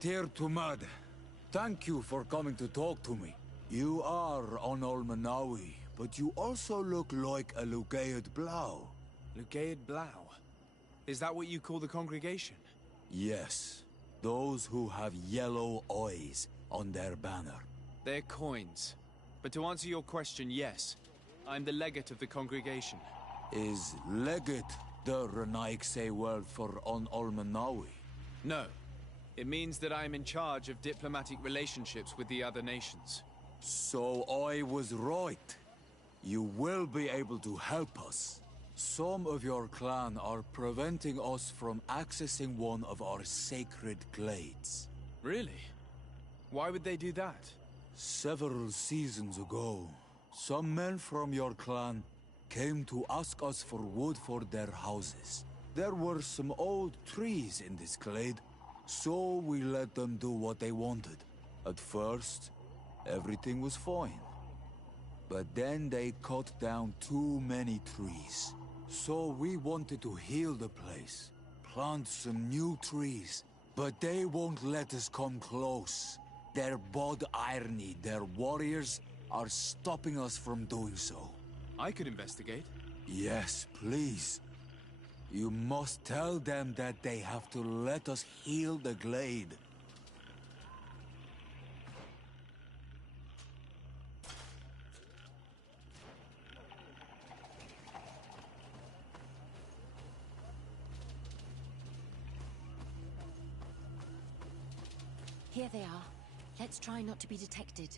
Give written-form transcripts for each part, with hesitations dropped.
Dear Tumad, thank you for coming to talk to me. You are on Olmanawi, but you also look like a Lugaid Blau. Lugaid Blau? Is that what you call the congregation? Yes. Those who have yellow eyes on their banner. They're coins. But to answer your question, yes. I'm the legate of the congregation. Is legate the Renaigse word for on Olmanawi? No. It means that I am in charge of diplomatic relationships with the other nations. So I was right. You will be able to help us. Some of your clan are preventing us from accessing one of our sacred glades. Really? Why would they do that? Several seasons ago, some men from your clan came to ask us for wood for their houses. There were some old trees in this glade, so we let them do what they wanted. At first, everything was fine. But then they cut down too many trees. So we wanted to heal the place, plant some new trees, but they won't let us come close. Their bod irony, their warriors, are stopping us from doing so. I could investigate. Yes, please. You must tell them that they have to let us heal the glade. Here they are. Let's try not to be detected.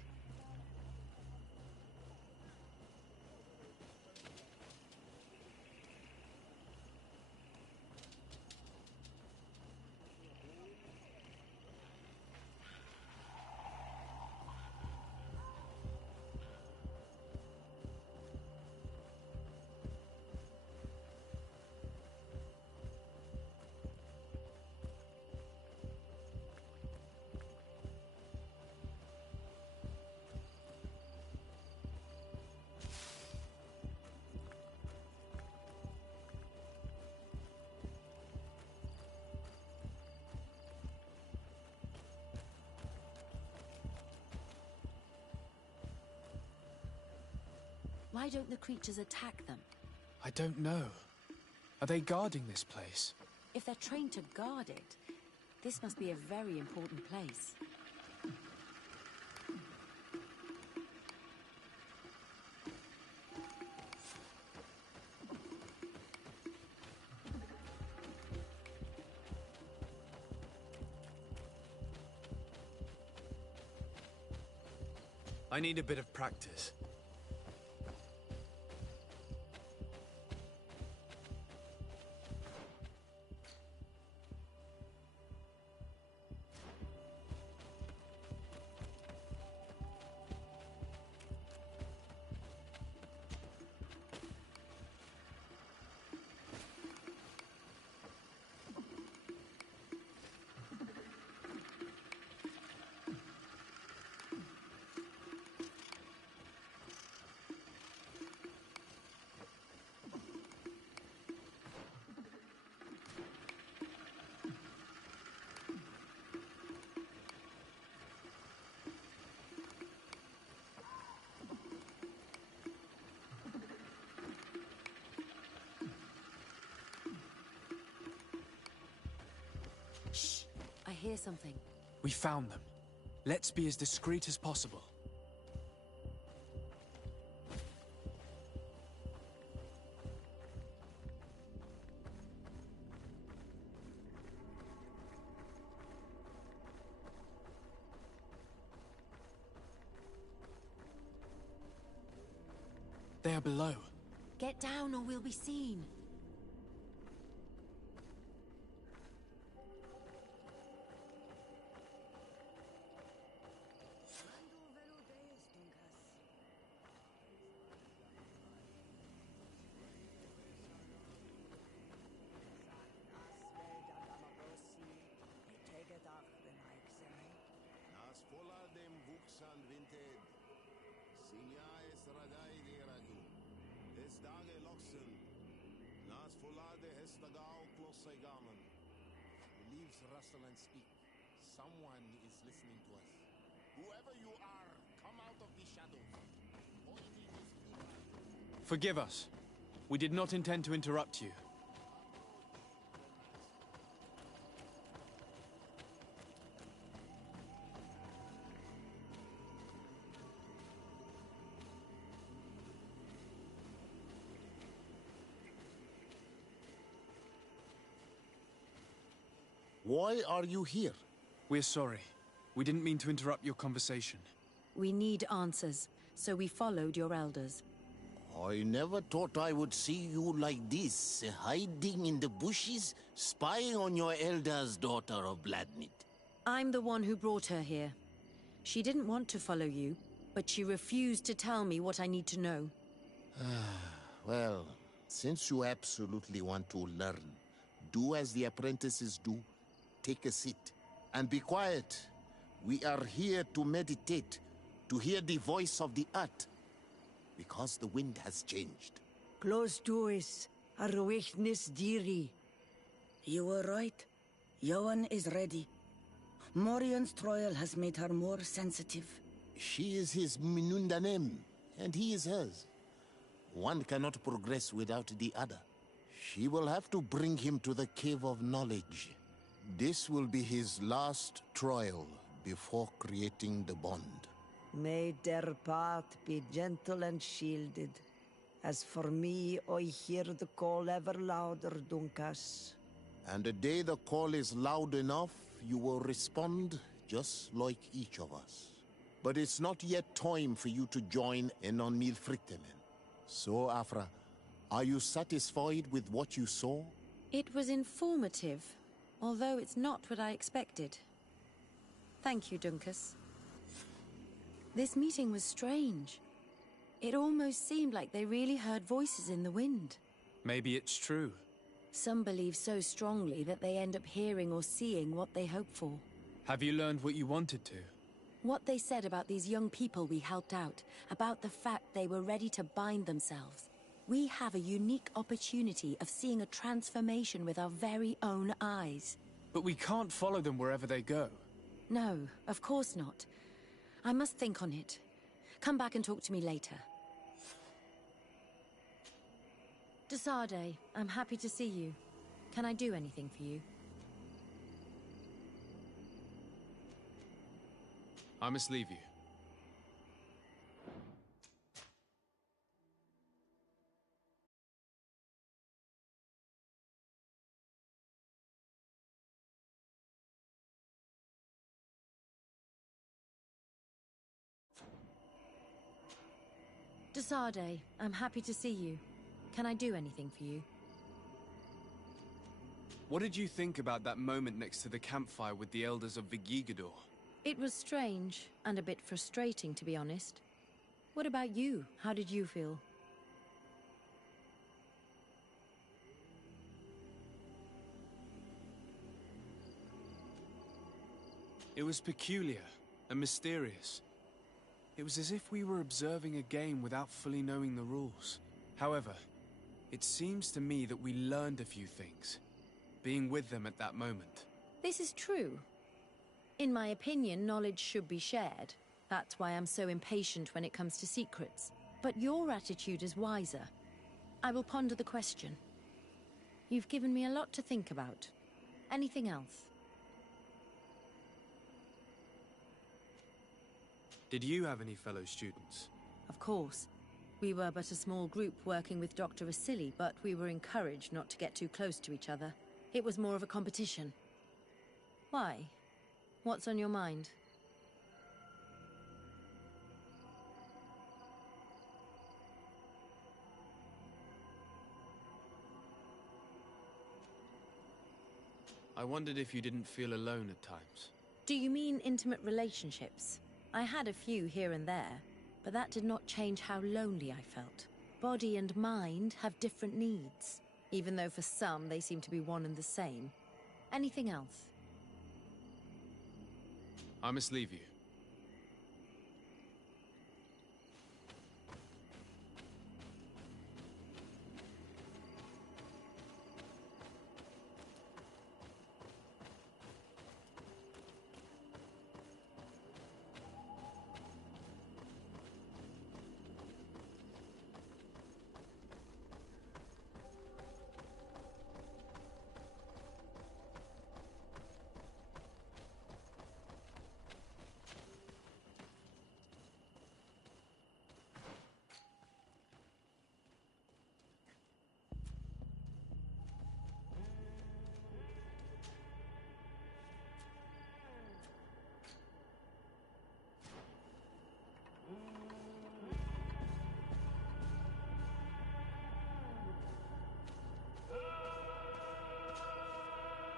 Why don't the creatures attack them? I don't know. Are they guarding this place? If they're trained to guard it, this must be a very important place. I need a bit of practice. Shh! I hear something. We found them. Let's be as discreet as possible. They are below. Get down or we'll be seen. Someone is listening to us. Whoever you are, come out of the shadows. Pointing his finger. Forgive us. We did not intend to interrupt you. Why are you here? We're sorry. We didn't mean to interrupt your conversation. We need answers, so we followed your elders. I never thought I would see you like this, hiding in the bushes, spying on your elder's daughter of Bladnit. I'm the one who brought her here. She didn't want to follow you, but she refused to tell me what I need to know. Well, since you absolutely want to learn, do as the apprentices do. Take a seat and be quiet. We are here to meditate, to hear the voice of the earth, because the wind has changed. Close doors are weakness dearie. You were right. Johan is ready. Morian's trial has made her more sensitive. She is his Minundanem, and he is hers. One cannot progress without the other. She will have to bring him to the Cave of Knowledge. This will be his last trial before creating the bond. May their path be gentle and shielded. As for me, I hear the call ever louder, Dunkas. And the day the call is loud enough, you will respond just like each of us. But it's not yet time for you to join in on Milfritemen. So, Afra, are you satisfied with what you saw? It was informative, although it's not what I expected. Thank you, Dunkas. This meeting was strange. It almost seemed like they really heard voices in the wind. Maybe it's true. Some believe so strongly that they end up hearing or seeing what they hope for. Have you learned what you wanted to? What they said about these young people we helped out, about the fact they were ready to bind themselves. We have a unique opportunity of seeing a transformation with our very own eyes. But we can't follow them wherever they go. No, of course not. I must think on it. Come back and talk to me later. Desade, I'm happy to see you. Can I do anything for you? I must leave you. Desade, I'm happy to see you. Can I do anything for you? What did you think about that moment next to the campfire with the elders of Vigigador? It was strange, and a bit frustrating, to be honest. What about you? How did you feel? It was peculiar and mysterious. It was as if we were observing a game without fully knowing the rules. However, it seems to me that we learned a few things, being with them at that moment. This is true. In my opinion, knowledge should be shared. That's why I'm so impatient when it comes to secrets. But your attitude is wiser. I will ponder the question. You've given me a lot to think about. Anything else? Did you have any fellow students? Of course. We were but a small group working with Dr. Vasily, but we were encouraged not to get too close to each other. It was more of a competition. Why? What's on your mind? I wondered if you didn't feel alone at times. Do you mean intimate relationships? I had a few here and there, but that did not change how lonely I felt. Body and mind have different needs, even though for some they seem to be one and the same. Anything else? I must leave you.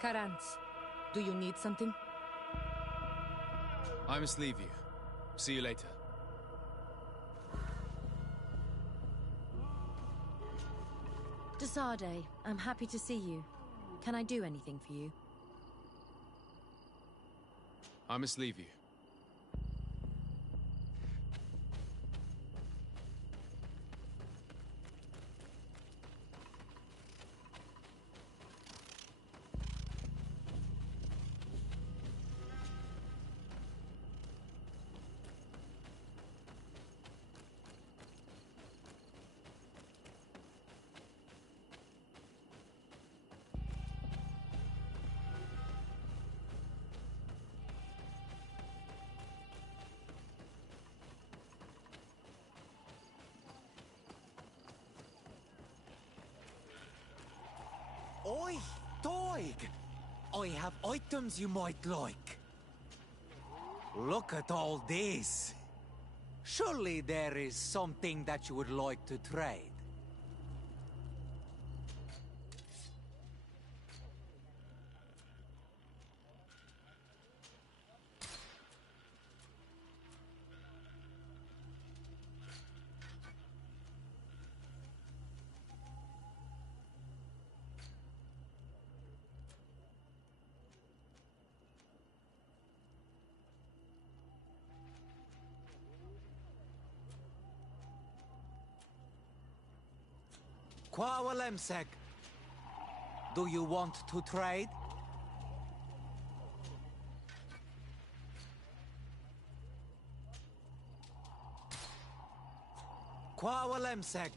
Karans, do you need something? I must leave you. See you later. Desade, I'm happy to see you. Can I do anything for you? I must leave you. Oi, Doig! I have items you might like. Look at all this. Surely there is something that you would like to trade. Kwawalemsek, do you want to trade? Kwawalemsek.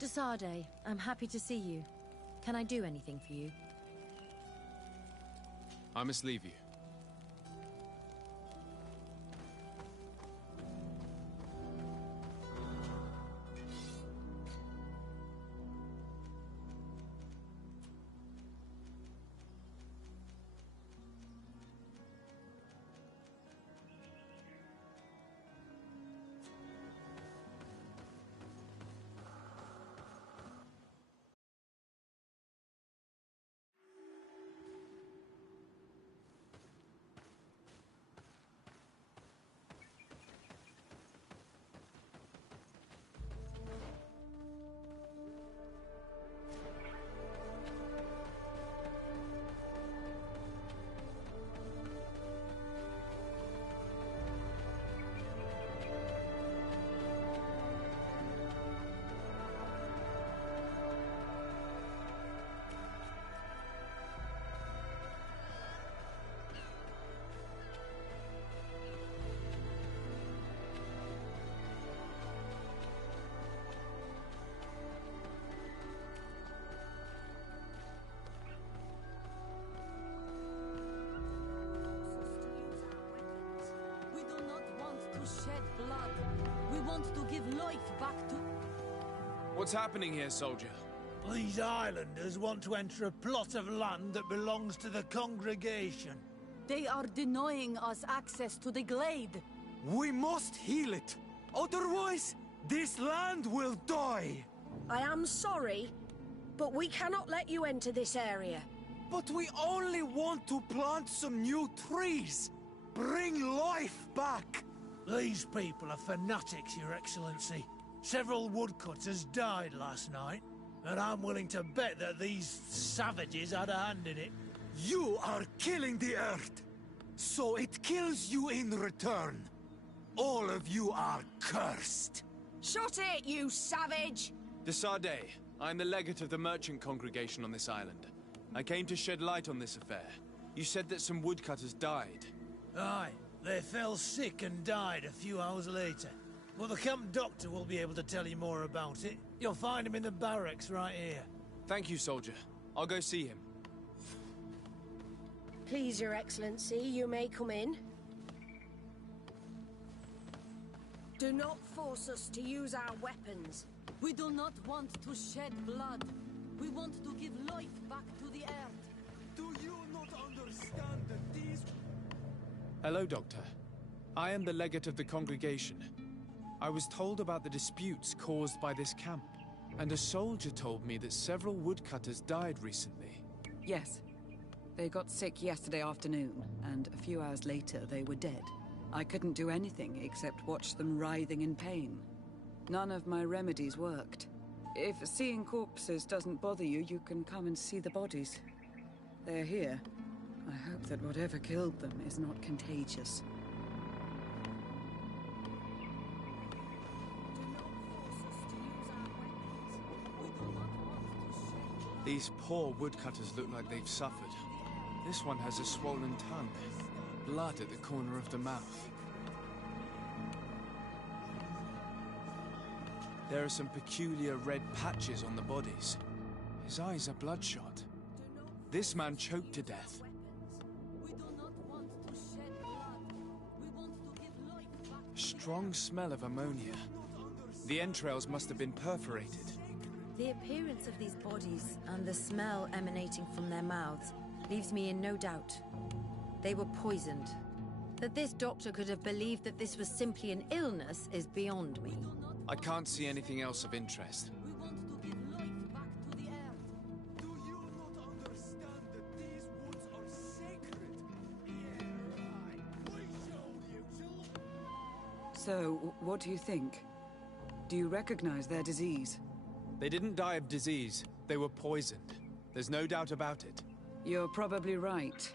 Desade, I'm happy to see you. Can I do anything for you? I must leave you. We do not want to shed blood. We want to give life back to... What's happening here, soldier? These islanders want to enter a plot of land that belongs to the congregation. They are denying us access to the glade. We must heal it. Otherwise, this land will die. I am sorry, but we cannot let you enter this area. But we only want to plant some new trees. Bring life back! These people are fanatics, Your Excellency. Several woodcutters died last night, and I'm willing to bet that these savages had a hand in it. You are killing the earth, so it kills you in return. All of you are cursed. Shut it, you savage! De Sardet, I am the legate of the merchant congregation on this island. I came to shed light on this affair. You said that some woodcutters died. Aye, they fell sick and died a few hours later. Well, the camp doctor will be able to tell you more about it. You'll find him in the barracks right here. Thank you, soldier. I'll go see him. Please, Your Excellency, you may come in. Do not force us to use our weapons. We do not want to shed blood. We want to give life back to the earth. Do you not understand that these... Hello, Doctor. I am the legate of the congregation. I was told about the disputes caused by this camp, and a soldier told me that several woodcutters died recently. Yes. They got sick yesterday afternoon, and a few hours later they were dead. I couldn't do anything except watch them writhing in pain. None of my remedies worked. If seeing corpses doesn't bother you, you can come and see the bodies. They're here. I hope that whatever killed them is not contagious. These poor woodcutters look like they've suffered. This one has a swollen tongue. Blood at the corner of the mouth. There are some peculiar red patches on the bodies. His eyes are bloodshot. This man choked to death. We do not want to shed blood. We want to give life back. Strong smell of ammonia. The entrails must have been perforated. The appearance of these bodies and the smell emanating from their mouths leaves me in no doubt. They were poisoned. That this doctor could have believed that this was simply an illness is beyond me. I can't see anything else of interest. We want to give life back to the earth. Do you not understand that these woods are sacred? Yeah, right. We showed you to... So, what do you think? Do you recognize their disease? They didn't die of disease. They were poisoned. There's no doubt about it. You're probably right.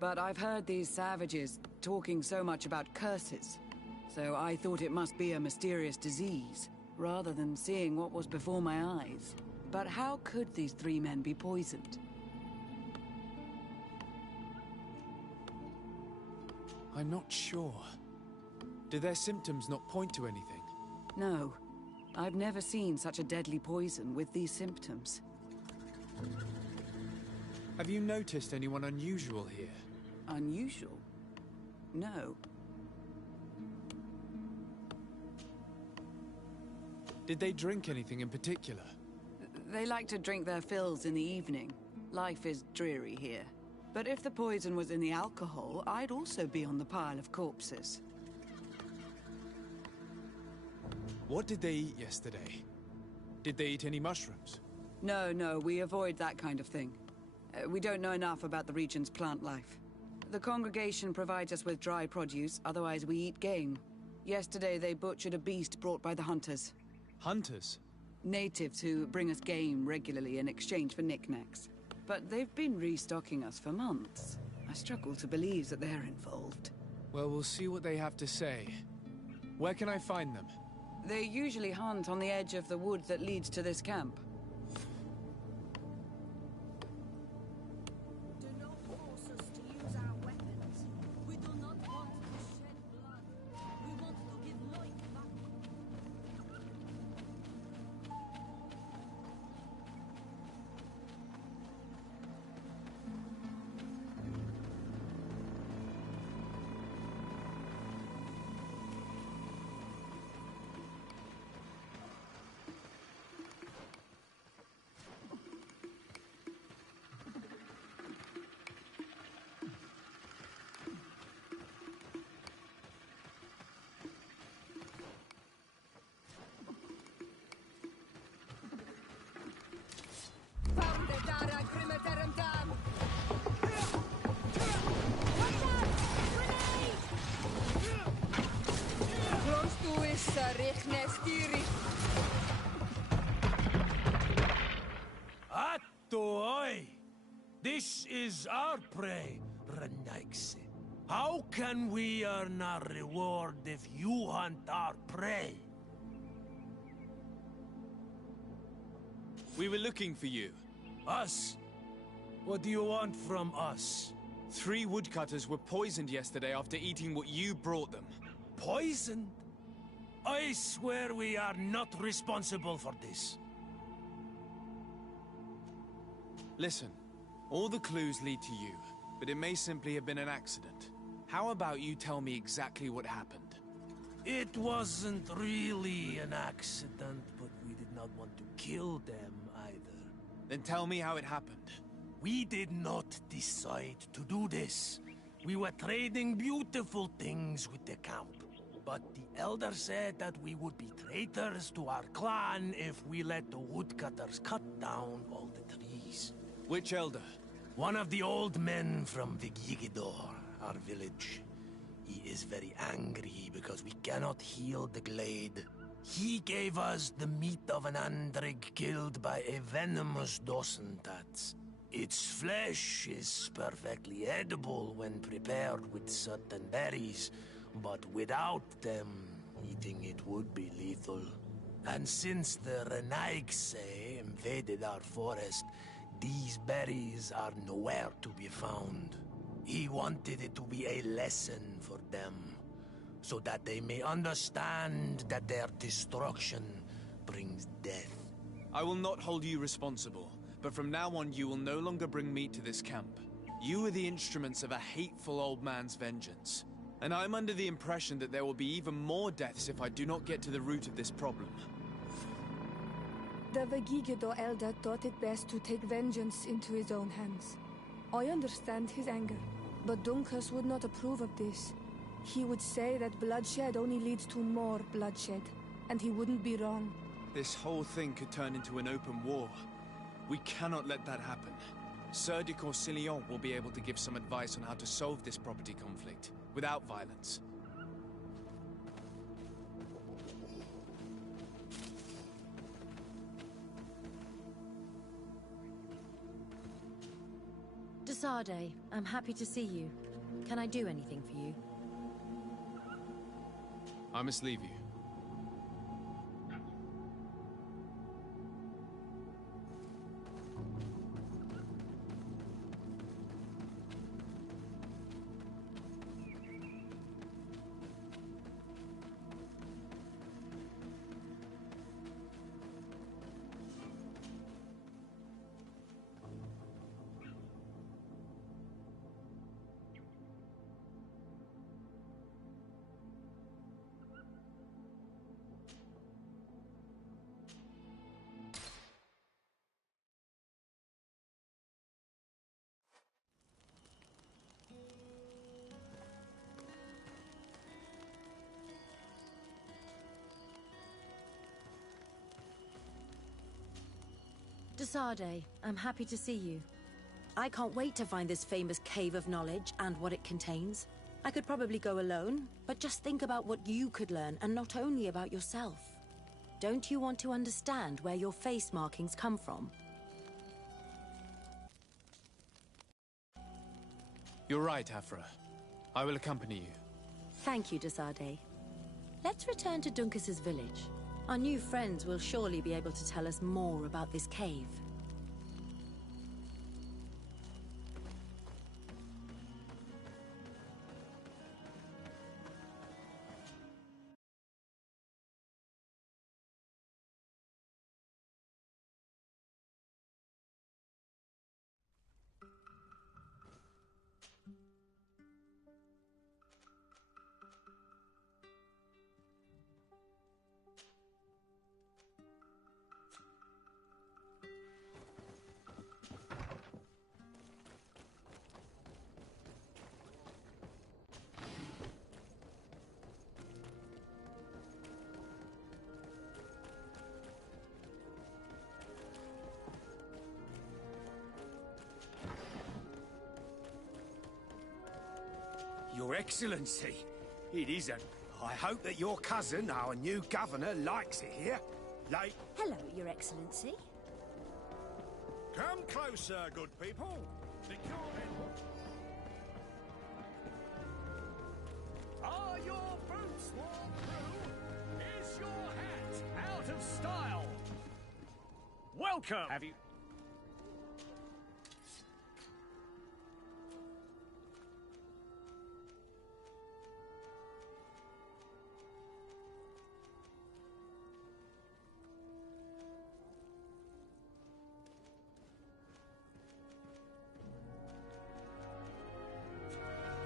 But I've heard these savages talking so much about curses, so I thought it must be a mysterious disease, rather than seeing what was before my eyes. But how could these three men be poisoned? I'm not sure. Do their symptoms not point to anything? No. I've never seen such a deadly poison with these symptoms. Have you noticed anyone unusual here? Unusual? No. Did they drink anything in particular? They like to drink their fills in the evening. Life is dreary here. But if the poison was in the alcohol, I'd also be on the pile of corpses. What did they eat yesterday? Did they eat any mushrooms? No, we avoid that kind of thing. We don't know enough about the region's plant life. The congregation provides us with dry produce, otherwise we eat game. Yesterday they butchered a beast brought by the hunters. Hunters? Natives who bring us game regularly in exchange for knickknacks. But they've been restocking us for months. I struggle to believe that they're involved. Well, we'll see what they have to say. Where can I find them? They usually hunt on the edge of the wood that leads to this camp. Do not force us to use our weapons. We do not want to shed blood. We want to give life back. Atoi! This is our prey, Renaigse. How can we earn our reward if you hunt our prey? We were looking for you. Us? What do you want from us? 3 woodcutters were poisoned yesterday after eating what you brought them. Poisoned? I swear we are not responsible for this. Listen, all the clues lead to you, but it may simply have been an accident. How about you tell me exactly what happened? It wasn't really an accident, but we did not want to kill them either. Then tell me how it happened. We did not decide to do this. We were trading beautiful things with the camp. But the elder said that we would be traitors to our clan if we let the woodcutters cut down all the trees. Which elder? One of the old men from Vigigidor, our village. He is very angry because we cannot heal the glade. He gave us the meat of an andrig killed by a venomous dosentats. Its flesh is perfectly edible when prepared with certain berries, but without them, eating it would be lethal. And since the Renaigse invaded our forest, these berries are nowhere to be found. He wanted it to be a lesson for them, so that they may understand that their destruction brings death. I will not hold you responsible, but from now on you will no longer bring meat to this camp. You are the instruments of a hateful old man's vengeance. And I'm under the impression that there will be even more deaths if I do not get to the root of this problem. The Vegigido elder thought it best to take vengeance into his own hands. I understand his anger, but Dunkus would not approve of this. He would say that bloodshed only leads to more bloodshed, and he wouldn't be wrong. This whole thing could turn into an open war. We cannot let that happen. Sir de Corsillon will be able to give some advice on how to solve this property conflict, without violence. Desade, I'm happy to see you. Can I do anything for you? I must leave you. Desade, I'm happy to see you. I can't wait to find this famous cave of knowledge and what it contains. I could probably go alone, but just think about what you could learn, and not only about yourself. Don't you want to understand where your face markings come from? You're right, Afra. I will accompany you. Thank you, Desade. Let's return to Dunkus's village. Our new friends will surely be able to tell us more about this cave. Your Excellency, it is an I hope that your cousin, our new governor, likes it here. Hello, Your Excellency. Come closer, good people. Are your boots worn through? Is your hat out of style? Welcome! Have you...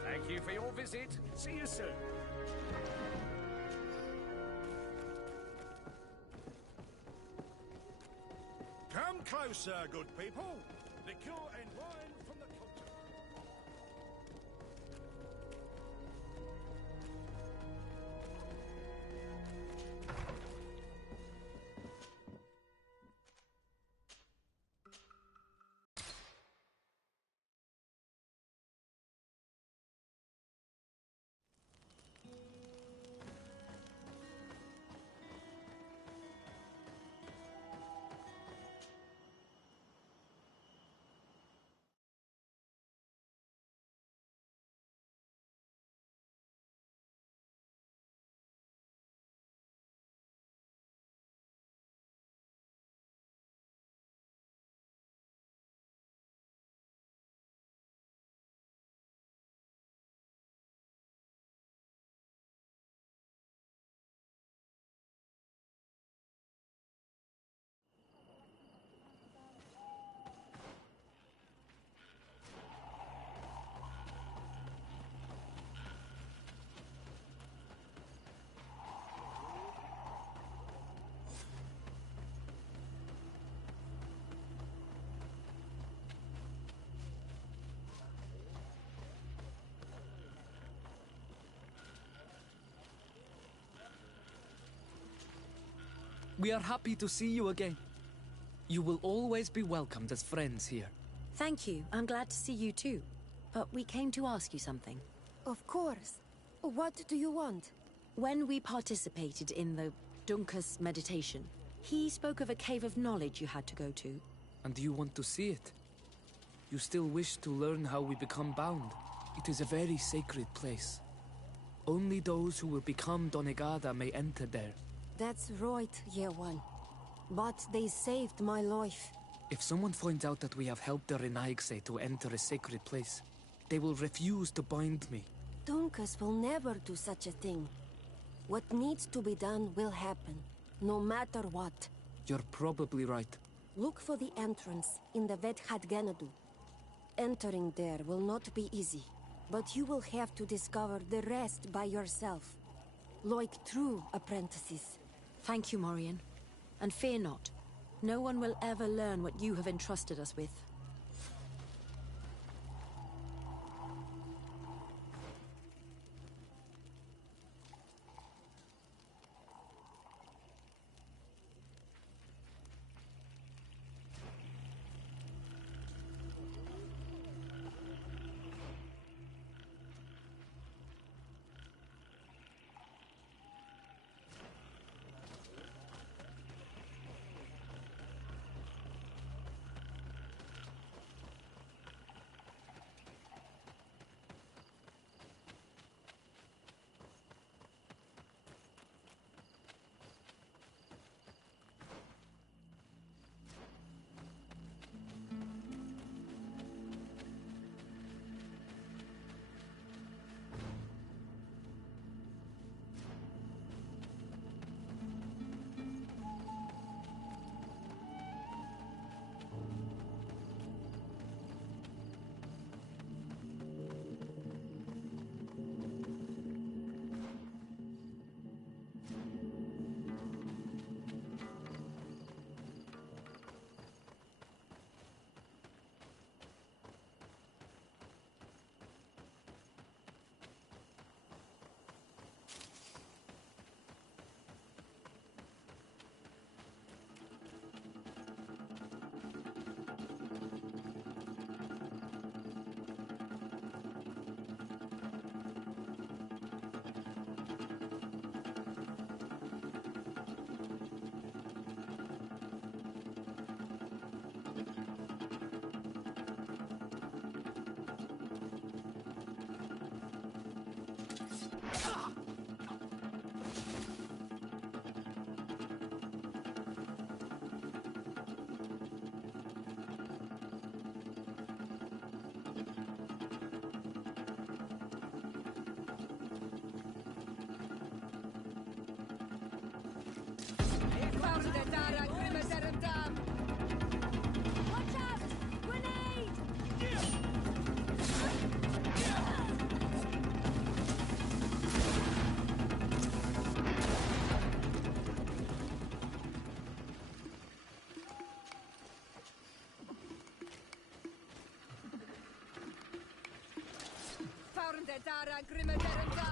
Thank you for your visit. See you soon. Come closer, good people. Liqueur and wine from the culture. We are happy to see you again. You will always be welcomed as friends here. Thank you. I'm glad to see you too. But we came to ask you something. Of course. What do you want? When we participated in the Dunkus meditation, he spoke of a cave of knowledge you had to go to. And you want to see it? You still wish to learn how we become bound? It is a very sacred place. Only those who will become Donegada may enter there. That's right, Year One. But they saved my life. If someone finds out that we have helped the Renaigse to enter a sacred place, they will refuse to bind me. Dunkus will never do such a thing. What needs to be done will happen, no matter what. You're probably right. Look for the entrance in the Vedhat Ganadu. Entering there will not be easy, but you will have to discover the rest by yourself. Like true apprentices. Thank you, Morian. And fear not. No one will ever learn what you have entrusted us with. Dara Grimmadarenza.